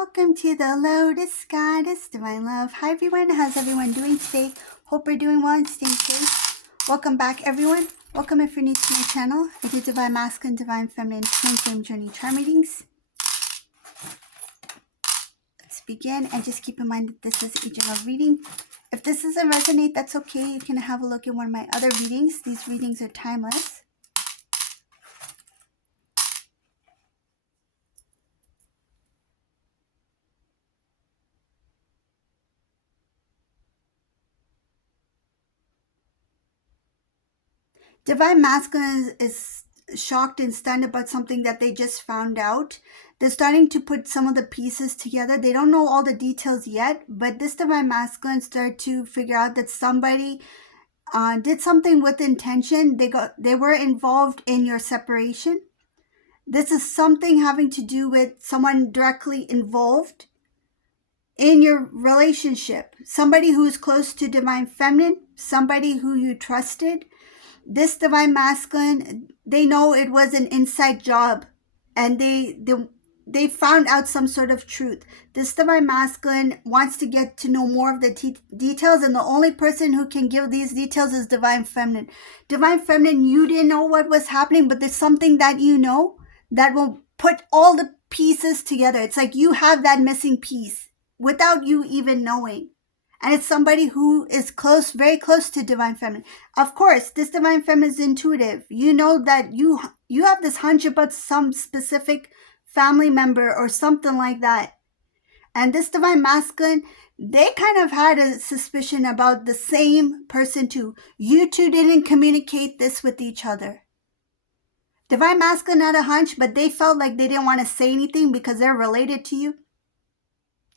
Welcome to the Lotus Goddess, Divine Love. Hi everyone, how's everyone doing today? Hope you're doing well and staying safe. Welcome back everyone. Welcome if you're new to my channel. I do Divine Masculine, Divine Feminine, Twin Flame Journey Charm readings. Let's begin, and just keep in mind that this is a general reading. If this doesn't resonate, that's okay. You can have a look at one of my other readings. These readings are timeless. Divine Masculine is shocked and stunned about something that they just found out. They're starting to put some of the pieces together. They don't know all the details yet, but this Divine Masculine started to figure out that somebody did something with intention. They were involved in your separation. This is something having to do with someone directly involved in your relationship. Somebody who is close to Divine Feminine, somebody who you trusted. This Divine Masculine, they know it was an inside job, and they found out some sort of truth. This Divine Masculine wants to get to know more of the details, and the only person who can give these details is Divine Feminine. Divine Feminine, you didn't know what was happening, but there's something that you know that will put all the pieces together. It's like you have that missing piece without you even knowing. And it's somebody who is close, very close to Divine Feminine. Of course, this Divine Feminine is intuitive. You know that you have this hunch about some specific family member or something like that. And this Divine Masculine, they kind of had a suspicion about the same person too. You two didn't communicate this with each other. Divine Masculine had a hunch, but they felt like they didn't want to say anything because they're related to you.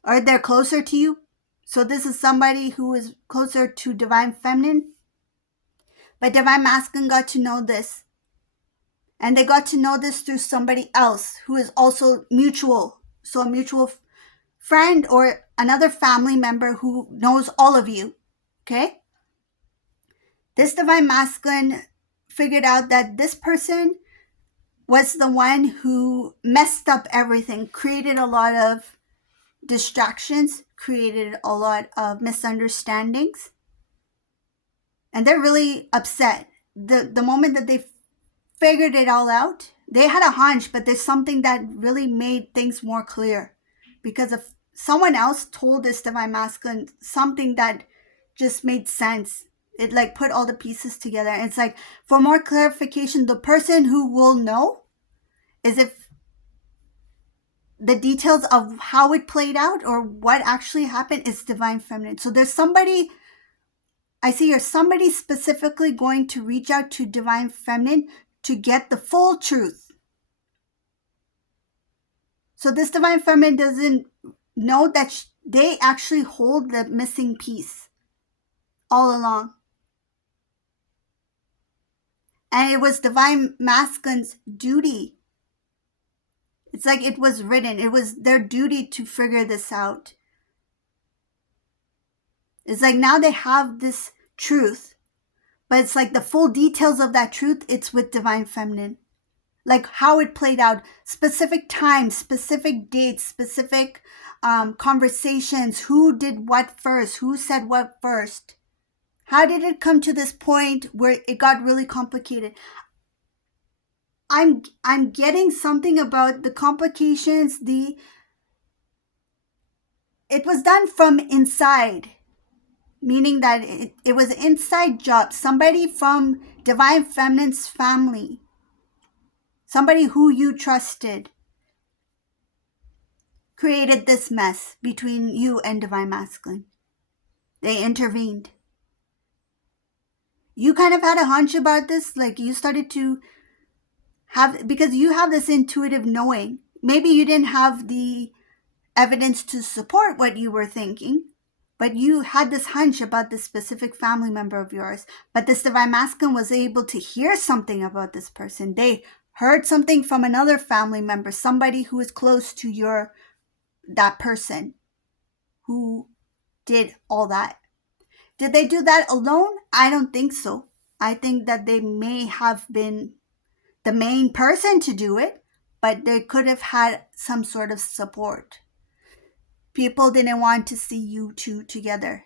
Or they're closer to you. So this is somebody who is closer to Divine Feminine. But Divine Masculine got to know this. And they got to know this through somebody else who is also mutual. So a mutual friend or another family member who knows all of you. Okay? This Divine Masculine figured out that this person was the one who messed up everything, created a lot of distractions, created a lot of misunderstandings, and they're really upset. The moment that they figured it all out, they had a hunch, but there's something that really made things more clear, because if someone else told this Divine Masculine something that just made sense, it like put all the pieces together. And it's like, for more clarification, the person who will know is if the details of how it played out or what actually happened is Divine Feminine. So there's somebody, I see here, somebody specifically going to reach out to Divine Feminine to get the full truth. So this Divine Feminine doesn't know that they actually hold the missing piece all along. And it was Divine Masculine's duty. It's like it was written. It was their duty to figure this out. It's like now they have this truth, but it's like the full details of that truth, it's with Divine Feminine. Like how it played out, specific times, specific dates, specific conversations, who did what first, who said what first. How did it come to this point where it got really complicated? I'm getting something about the complications. It was done from inside, meaning that it was an inside job. Somebody from Divine Feminine's family, somebody who you trusted, created this mess between you and Divine Masculine. They intervened. You kind of had a hunch about this, like you started to have, because you have this intuitive knowing. Maybe you didn't have the evidence to support what you were thinking, but you had this hunch about this specific family member of yours. But this Divine Masculine was able to hear something about this person. They heard something from another family member, somebody who is close to that person who did all that. Did they do that alone? I don't think so. I think that they may have been the main person to do it, but they could have had some sort of support. People didn't want to see you two together.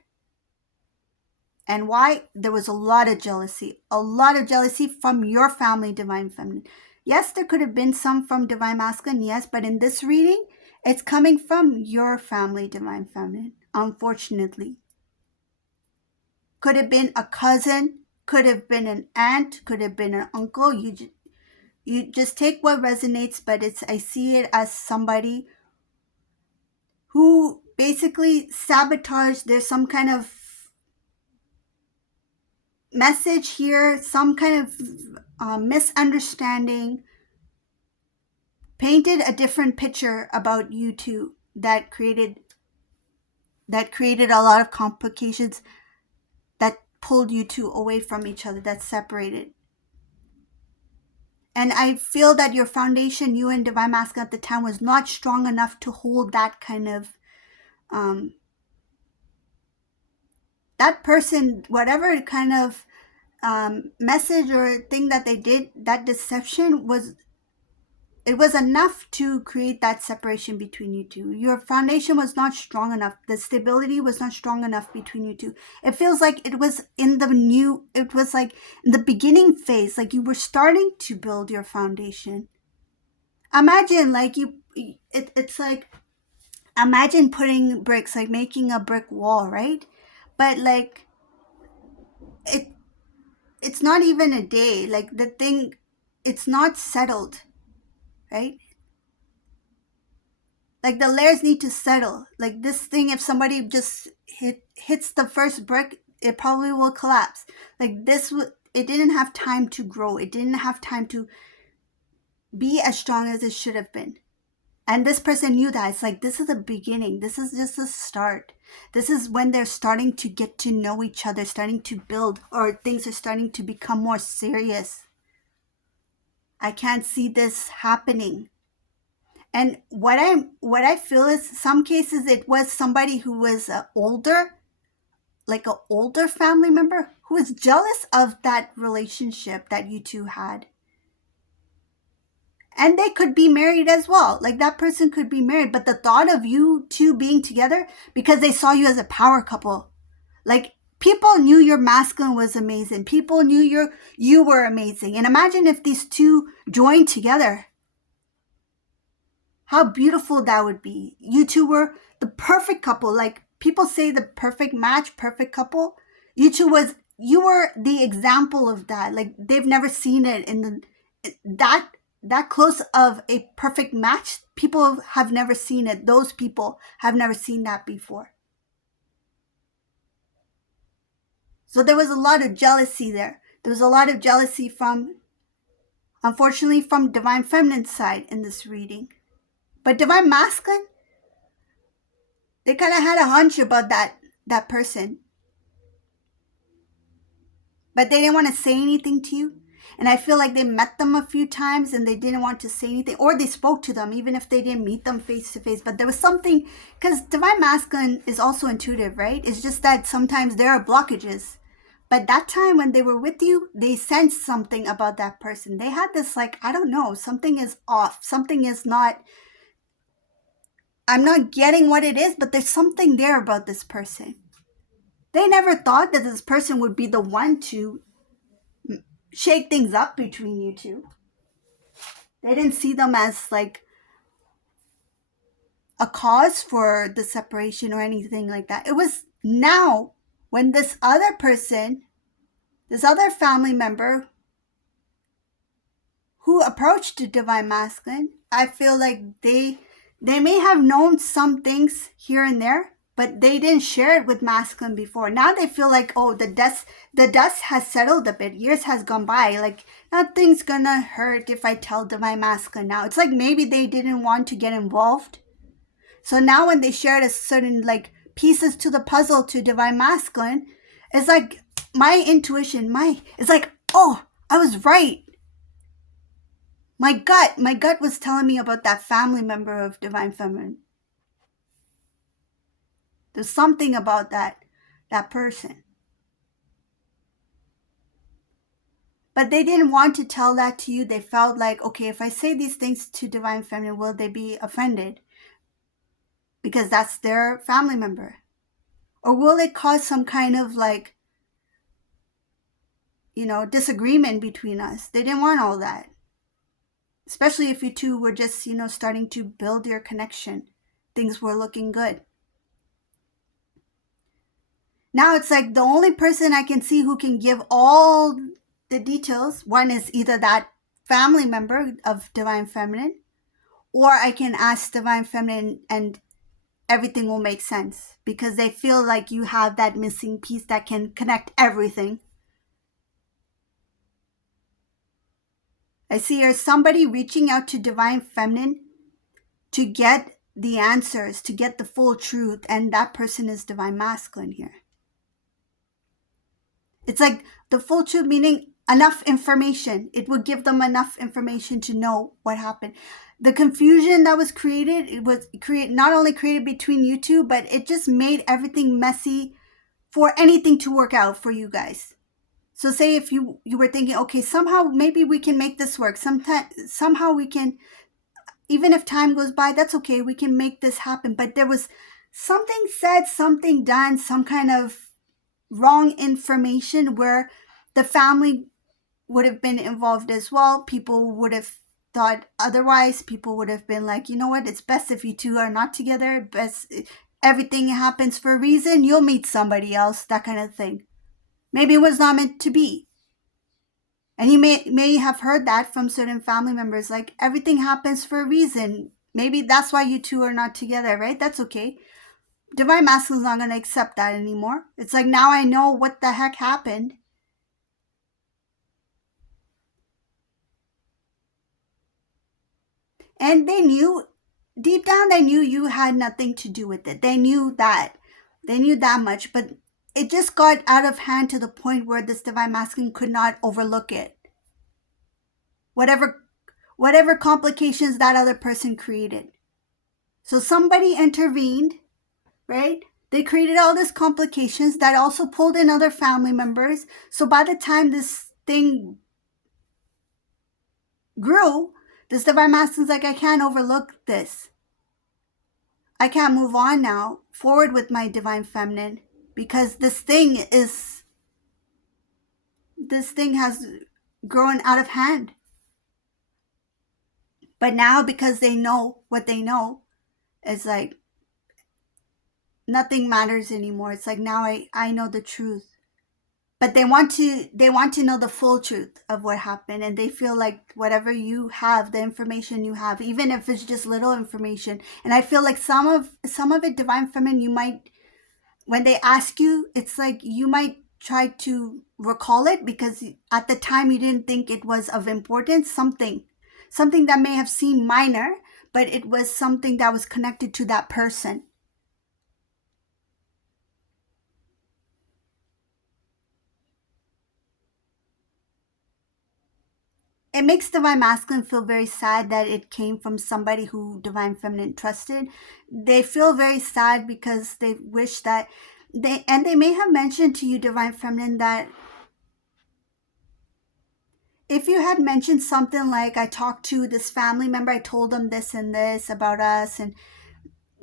And why? There was a lot of jealousy. A lot of jealousy from your family, Divine Feminine. Yes, there could have been some from Divine Masculine, yes, but in this reading, it's coming from your family, Divine Feminine, unfortunately. Could have been a cousin, could have been an aunt, could have been an uncle. You just take what resonates, but I see it as somebody who basically sabotaged. There's some kind of message here, some kind of misunderstanding, painted a different picture about you two that created a lot of complications, that pulled you two away from each other, that separated. And I feel that your foundation, you and Divine Masculine at the time, was not strong enough to hold that kind of that person, whatever kind of message or thing that they did, that deception was enough to create that separation between you two. Your foundation was not strong enough. The stability was not strong enough between you two. It feels like it was like in the beginning phase, like you were starting to build your foundation. Imagine like it's like, imagine putting bricks, like making a brick wall, right? But like it's not even a day. Like the thing, it's not settled, right? Like the layers need to settle. Like this thing, if somebody just hits the first brick, it probably will collapse. Like this, it didn't have time to grow. It didn't have time to be as strong as it should have been. And this person knew that. It's like, this is the beginning. This is just the start. This is when they're starting to get to know each other, starting to build, or things are starting to become more serious. I can't see this happening. And what I feel is, some cases it was somebody who was older, like an older family member, who was jealous of that relationship that you two had. And they could be married as well. Like that person could be married, but the thought of you two being together, because they saw you as a power couple. Like people knew your masculine was amazing. People knew you were amazing. And imagine if these two joined together. How beautiful that would be. You two were the perfect couple. Like people say, the perfect match, perfect couple. You were the example of that. Like they've never seen it in that close of a perfect match. People have never seen it. Those people have never seen that before. So there was a lot of jealousy there. There was a lot of jealousy unfortunately, from Divine Feminine's side in this reading. But Divine Masculine, they kind of had a hunch about that person. But they didn't want to say anything to you. And I feel like they met them a few times and they didn't want to say anything. Or they spoke to them, even if they didn't meet them face to face. But there was something, because Divine Masculine is also intuitive, right? It's just that sometimes there are blockages. But that time when they were with you, they sensed something about that person. They had this, like, I don't know, something is off. Something is not, I'm not getting what it is, but there's something there about this person. They never thought that this person would be the one to shake things up between you two. They didn't see them as like a cause for the separation or anything like that. It was now when this other person, this other family member who approached the Divine Masculine, I feel like they may have known some things here and there, but they didn't share it with Masculine before. Now they feel like, oh, the dust has settled a bit. Years has gone by. Like, nothing's gonna hurt if I tell Divine Masculine now. It's like maybe they didn't want to get involved. So now when they shared a certain like pieces to the puzzle to Divine Masculine, it's like my intuition, it's like, oh, I was right. My gut was telling me about that family member of Divine Feminine. There's something about that person. But they didn't want to tell that to you. They felt like, okay, if I say these things to Divine Feminine, will they be offended? because that's their family member? Or will it cause some kind of like, disagreement between us? They didn't want all that. Especially if you two were just, starting to build your connection. Things were looking good. Now it's like the only person I can see who can give all the details, one is either that family member of Divine Feminine, or I can ask Divine Feminine and everything will make sense because they feel like you have that missing piece that can connect everything. I see there's somebody reaching out to Divine Feminine to get the answers, to get the full truth, and that person is Divine Masculine here. It's like the full truth, meaning enough information. It would give them enough information to know what happened. The confusion that was created, it was not only created between you two, but it just made everything messy for anything to work out for you guys. So say if you were thinking, okay, somehow maybe we can make this work. Somehow we can, even if time goes by, that's okay. We can make this happen. But there was something said, something done, some kind of wrong information where the family would have been involved as well. People would have thought otherwise. People would have been like, you know what, it's best if you two are not together. Best, everything happens for a reason. You'll meet somebody else, that kind of thing. Maybe it was not meant to be. And you may have heard that from certain family members, like everything happens for a reason. Maybe that's why you two are not together, right? That's okay. Divine Masculine's not going to accept that anymore. It's like, now I know what the heck happened. And they knew, deep down, they knew you had nothing to do with it. They knew that. They knew that much. But it just got out of hand to the point where this Divine Masculine could not overlook it. Whatever complications that other person created. So somebody intervened, right? They created all these complications that also pulled in other family members. So by the time this thing grew, this Divine Masculine's like, I can't overlook this. I can't move on now, forward with my Divine Feminine, because this thing has grown out of hand. But now, because they know what they know, it's like nothing matters anymore. It's like, now I know the truth. But they want to know the full truth of what happened, and they feel like whatever you have, the information you have, even if it's just little information. And I feel like some of it, Divine Feminine, you might, when they ask you, it's like you might try to recall it because at the time you didn't think it was of importance. Something that may have seemed minor, but it was something that was connected to that person. It makes Divine Masculine feel very sad that it came from somebody who Divine Feminine trusted. They feel very sad because they wish that they may have mentioned to you, Divine Feminine, that if you had mentioned something like, I talked to this family member, I told them this and this about us, and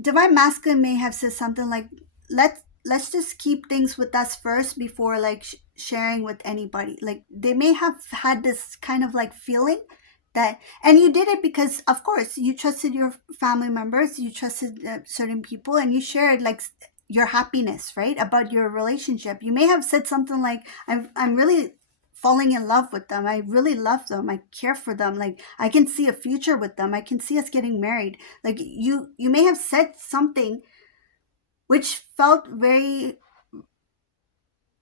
Divine Masculine may have said something like, let's just keep things with us first before like sharing with anybody. Like they may have had this kind of like feeling that, and you did it because of course you trusted your family members, you trusted certain people, and you shared like your happiness, right, about your relationship. You may have said something like, I'm really falling in love with them. I really love them. I care for them. Like I can see a future with them. I can see us getting married. Like you may have said something which felt very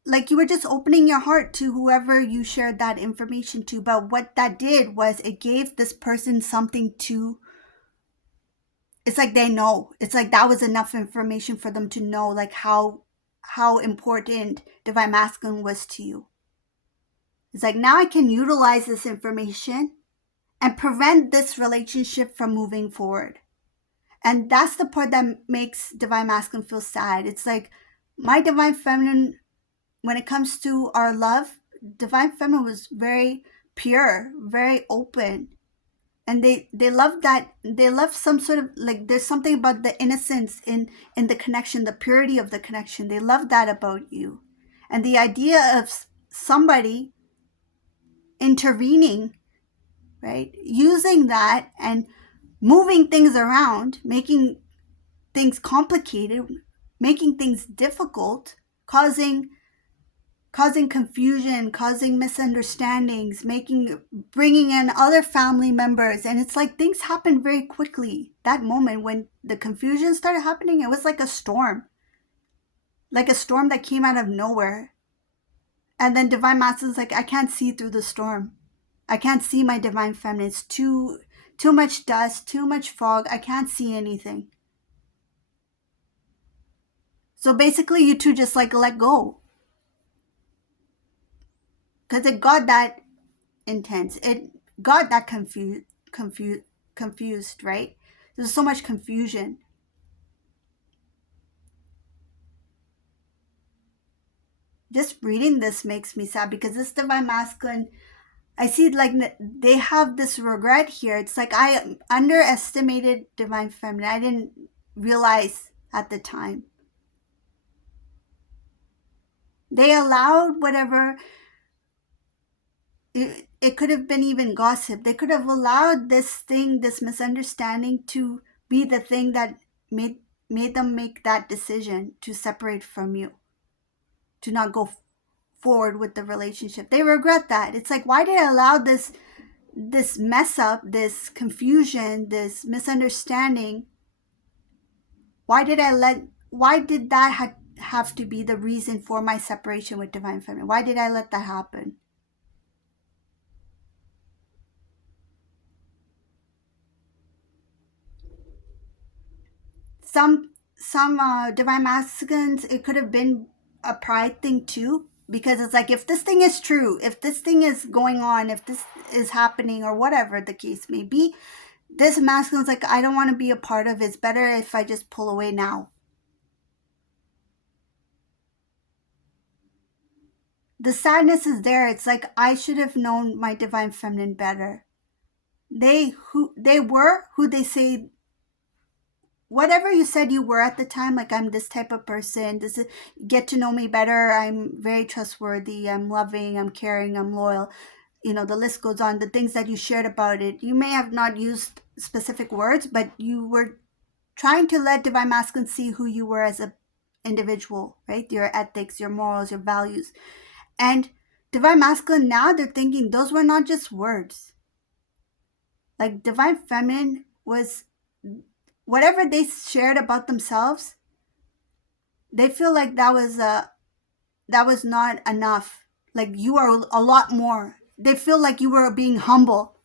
like you were just opening your heart to whoever you shared that information to. But what that did was it gave this person something to, it's like they know. It's like that was enough information for them to know like how important Divine Masculine was to you. It's like, now I can utilize this information and prevent this relationship from moving forward. And that's the part that makes Divine Masculine feel sad. It's like my Divine Feminine, when it comes to our love, Divine Feminine was very pure, very open. And they love that, they love some sort of, like, there's something about the innocence in the connection, the purity of the connection. They love that about you. And the idea of somebody intervening, right, using that and moving things around, making things complicated, making things difficult, causing confusion, causing misunderstandings, bringing in other family members. And it's like things happened very quickly. That moment when the confusion started happening, it was like a storm that came out of nowhere. And then Divine Masculine's like, I can't see through the storm. I can't see my Divine Feminine. It's too much dust, too much fog. I can't see anything. So basically, you two just like let go, because it got that intense. It got that confused, right? There's so much confusion. Just reading this makes me sad, because this Divine Masculine, I see like they have this regret here. It's like I underestimated Divine Feminine. I didn't realize at the time. They allowed whatever, it could have been even gossip. They could have allowed this misunderstanding to be the thing that made made them make that decision to separate from you, to not go forward with the relationship. They regret that. It's like, why did I allow this mess up, this confusion, this misunderstanding? Why did that have to be the reason for my separation with Divine Feminine? Why did I let that happen? Some Divine Masculines, it could have been a pride thing too, because it's like, if this thing is true, if this thing is going on, if this is happening, or whatever the case may be, this masculine's like, I don't want to be a part of it. It's better if I just pull away now. The sadness is there. It's like, I should have known my Divine Feminine better. They were who they say, whatever you said you were at the time, like, I'm this type of person, this is, get to know me better, I'm very trustworthy, I'm loving, I'm caring, I'm loyal, the list goes on, the things that you shared about it. You may have not used specific words, but you were trying to let Divine Masculine see who you were as a individual, right? Your ethics, your morals, your values. And Divine Masculine, now they're thinking those were not just words. Like, Divine Feminine was, whatever they shared about themselves, they feel like that was not enough. Like, you are a lot more. They feel like you were being humble.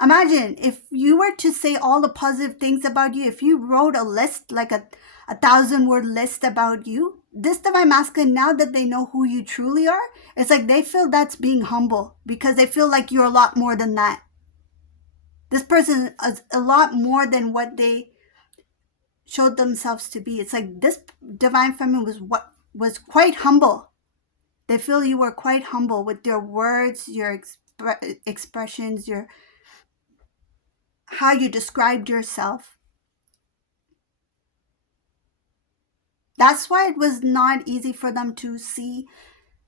Imagine if you were to say all the positive things about you, if you wrote a list, like a 1,000-word list about you, this Divine Masculine, now that they know who you truly are, it's like they feel that's being humble, because they feel like you're a lot more than that. This person is a lot more than what they showed themselves to be. It's like this Divine Feminine was quite humble. They feel you were quite humble with your words, your expressions, your how you described yourself. That's why it was not easy for them to see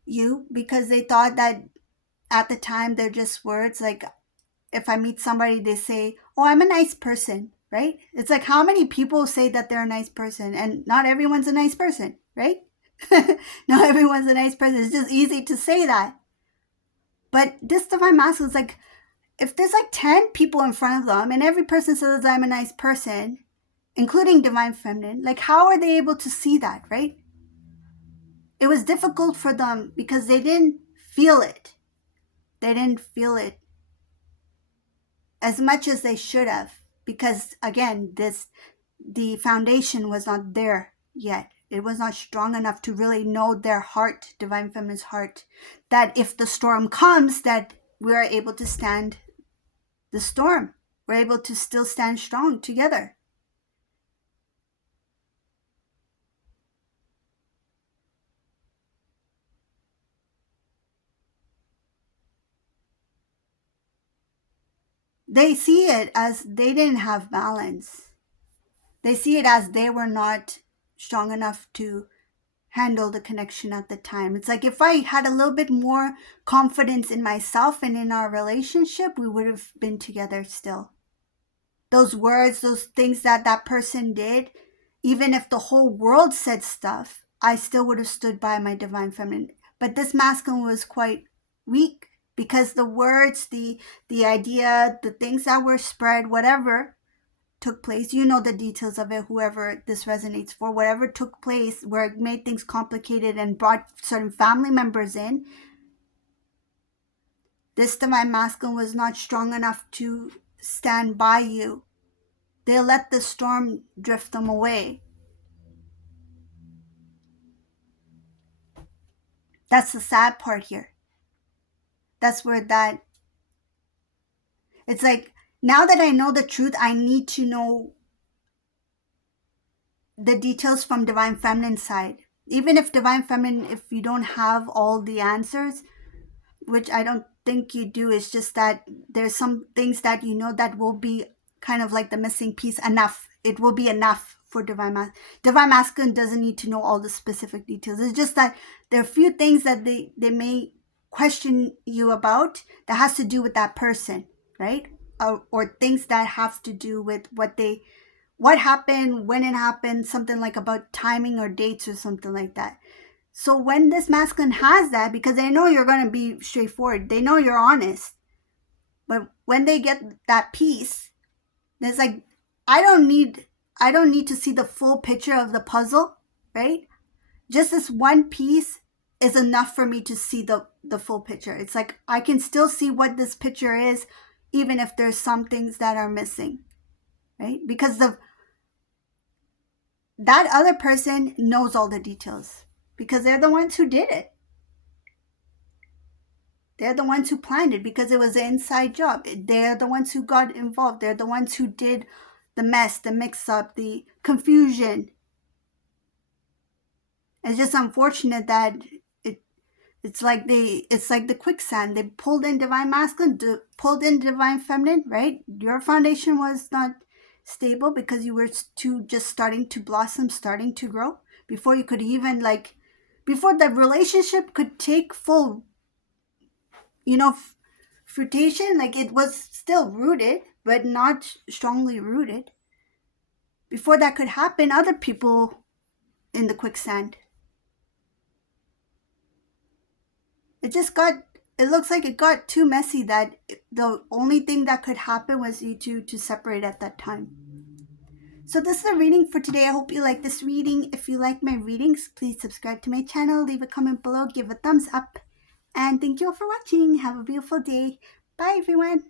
you, because they thought that at the time they're just words. Like, if I meet somebody, they say, oh, I'm a nice person, right? It's like, how many people say that they're a nice person? And not everyone's a nice person, right? Not everyone's a nice person. It's just easy to say that. But this Divine Masculine is like, if there's like 10 people in front of them and every person says I'm a nice person, including Divine Feminine, like, how are they able to see that, right? It was difficult for them because they didn't feel it. They didn't feel it as much as they should have, because again, the foundation was not there yet. It was not strong enough to really know their heart, Divine Feminine's heart, that if the storm comes, that we are able to stand the storm. We're able to still stand strong together. They see it as they didn't have balance. They see it as they were not strong enough to handle the connection at the time. It's like if I had a little bit more confidence in myself and in our relationship, we would have been together still. Those words, those things that that person did, even if the whole world said stuff, I still would have stood by my divine feminine. But this masculine was quite weak because the words, the idea, the things that were spread, whatever took place, you know the details of it, whoever this resonates for, whatever took place where it made things complicated and brought certain family members in, this divine masculine was not strong enough to stand by you. They let the storm drift them away. That's the sad part here. That's where that, it's like, now that I know the truth, I need to know the details from divine feminine side. Even if divine feminine, if you don't have all the answers, which I don't think you do, it's just that there's some things that you know that will be kind of like the missing piece enough. It will be enough for divine masculine doesn't need to know all the specific details. It's just that there are a few things that they may question you about that has to do with that person, right? Or things that have to do with what happened, when it happened, something like about timing or dates or something like that. So when this masculine has that, because they know you're going to be straightforward, they know you're honest, but when they get that piece, it's like, I don't need to see the full picture of the puzzle, right? Just this one piece is enough for me to see the full picture. It's like I can still see what this picture is, even if there's some things that are missing, right? Because that other person knows all the details because they're the ones who did it. They're the ones who planned it because it was an inside job. They're the ones who got involved. They're the ones who did the mess, the mix up, the confusion. It's just unfortunate that it's like the quicksand. They pulled in divine masculine, pulled in divine feminine, right? Your foundation was not stable because you were just starting to blossom, starting to grow before you could even before the relationship could take full, fruition. Like it was still rooted, but not strongly rooted. Before that could happen, other people in the quicksand. It looks like it got too messy that the only thing that could happen was you two to separate at that time. So this is the reading for today. I hope you like this reading. If you like my readings, please subscribe to my channel, leave a comment below, give a thumbs up, and thank you all for watching. Have a beautiful day. Bye everyone.